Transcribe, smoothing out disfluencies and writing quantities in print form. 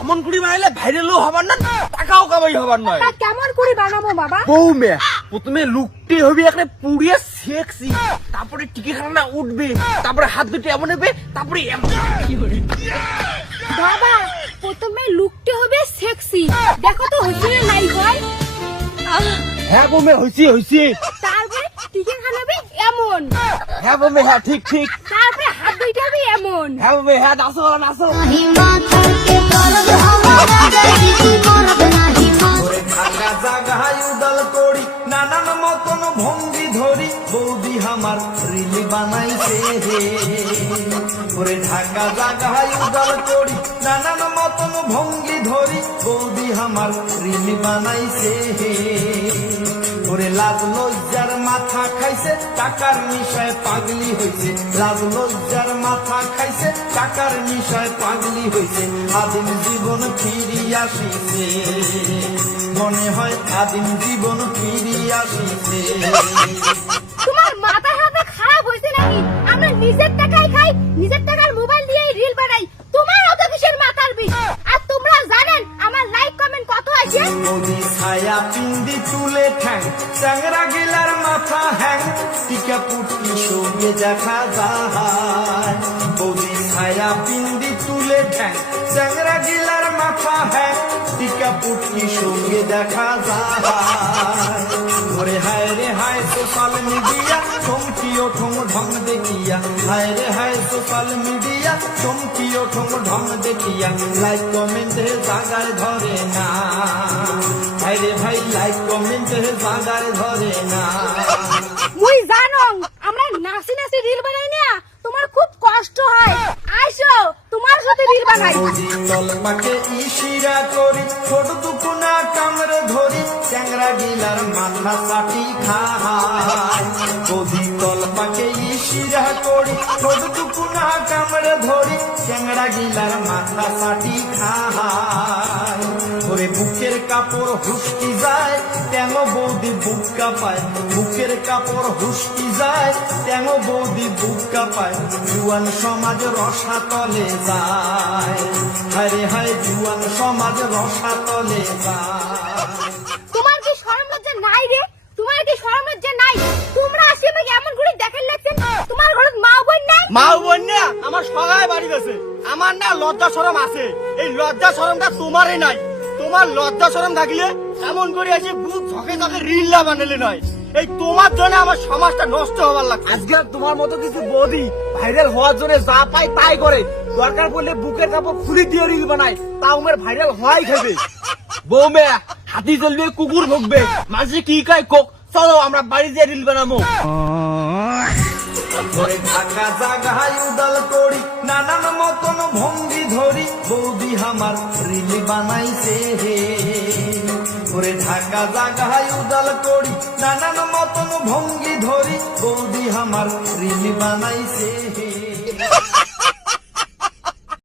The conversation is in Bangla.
অমন কুড়ি বানাইলে ভাইরালও হবার না, টাকাও কামাই হবার নয়। কেমন করে বানাবো বাবা? বৌমে প্রথমে লুকটি হবে একটা পুড়িয়ে সেক্সি, তারপরে টিকে খানা উঠবে, তারপরে হাত দুটো এমন হবে, তারপরে বাবা প্রথমে লুকটি হবে সেক্সি, দেখো তো হইছে নাই হয়? হ্যাঁ বৌমে হইছি হইছি। তারপরে টিকে খানাবে এমন। হ্যাঁ বৌমে হ্যাঁ ঠিক ঠিক। তারপরে হাত দুইটা হবে এমন। হ্যাঁ বৌমে হ্যাঁ নাচো নাচো। ঢাকা জাগায় উদাল করি নানান মতন ভঙ্গি ধরি বৌদি আমার রিল বানাইছে হে। ওরে ঢাকা জাগায় উদাল করি নানান মতন ভঙ্গি ধরি বৌদি আমার রিল বানাইছে হে। ওরে লাজ লজ্জার মাথা খাইছে টাকার নিশায় পাগলি হইছে, লাজ লজ্জার মাথা খাইছে টাকার নিশায় পাগলি হইছে। আদিম জীবন ফিরি আসিছে, মনে হয় আদিম জীবন ফিরি আসিছে। তোমার মাথা হাতে খারাপ হইছে নাকি? আমরা নিজের টাকায় খাই, নিজের টাকার মোবাইল দিয়ে রিল বানাই, তোমার অত কিসের মাথার বিষ? আর তোমরা জানেন আমার লাইক কমেন্ট কত আছে? মোদি ছায়া পিন্দি তুলে ঠ্যাং চ্যাংরা গিলার মাথা হ্যাং টিকা পুটকি সঙ্গে দেখা যায়। মোদি ছায়া পিন্দি তুলে ঠ্যাং চ্যাংরা গিলার মাথা হ্যাং টিকা পুটকি সঙ্গে দেখা যায়। ওরে হায় রে হায় সোশ্যাল মিডিয়া চমকিও ঠোং ঢং দেখিয়া, হায় রে হায় সোশ্যাল মিডিয়া চমকিও ঠোং ঢং দেখিয়া লাইক কমেন্টে জাগায় ধরে না, হায় রে ভাই লাইক কমেন্টে জাগায় ধরে না। মুই জানো আমরা নাচি নাচি রিল বানাই না, তোমার খুব কষ্ট হয়, আইসো তোমার সাথে রিল বানাই। তলপাকে ইশিরা করি ছোট দুকুনা কামড়ে ধরি চ্যাংরা গিলার মাথা চাটি খায়। কদি তলপাকে ইশিরা করি ছোট দুকুনা কামড়ে ধরি চ্যাংরা গিলার মাথা চাটি খায়। ওরে বুকের কাপড় হুসকি যায় ট্যাঙ বৌদি বুক কাঁপায়, বুকের কাপড় হুসকি যায় ট্যাঙ বৌদি বুক কাঁপায়। জুয়ান সমাজ রসাতলে যায়, হায় হায় জুয়ান সমাজ রসাতলে যায়। তোমার কি শরম লজ্জা নাই রে? তোমার কি শরম লজ্জা নাই? তোমরা আসি আমাকে এমন করে দেখাই লাগছেন, তোমার ঘরে মা বোন নাই? মা বোন না আমার সবাই বাড়ি গেছে, আমার না লজ্জা শরম আছে, এই লজ্জা শরমটা তোমারই নাই। তোমার লজ্জা শরম থাকলে এমন করে এসে বুক ঝকে ঝকে রিল্লা বানালে নয়। এই তোমার জন্য আমার সমাজটা নষ্ট হবার লাগছে। আজকে তোমার মতো কিছু বৌদি ভাইরাল হওয়ার জন্য যা পায় তাই করে, দরকার পড়লে বুকের কাপড় খুলে দিয়ে রিল বানায়, তা উমের ভাইরাল হওয়াই খাবে। বৌমে হাতি চলবে কুকুর ভুগবে, মাঝে কি কয় কোক, চলো আমরা বাড়ি দিয়ে রিল বানাবো। ওরে ঢাকা জাগায় উদাল করি নানান মতন ভঙ্গি ধরি বৌদি আমার রিল বানাইছে হে। ওরে ঢাকা জাগায় উদাল করি নানান মতন ভঙ্গি ধরি বৌদি আমার রিল বানাইছে হে।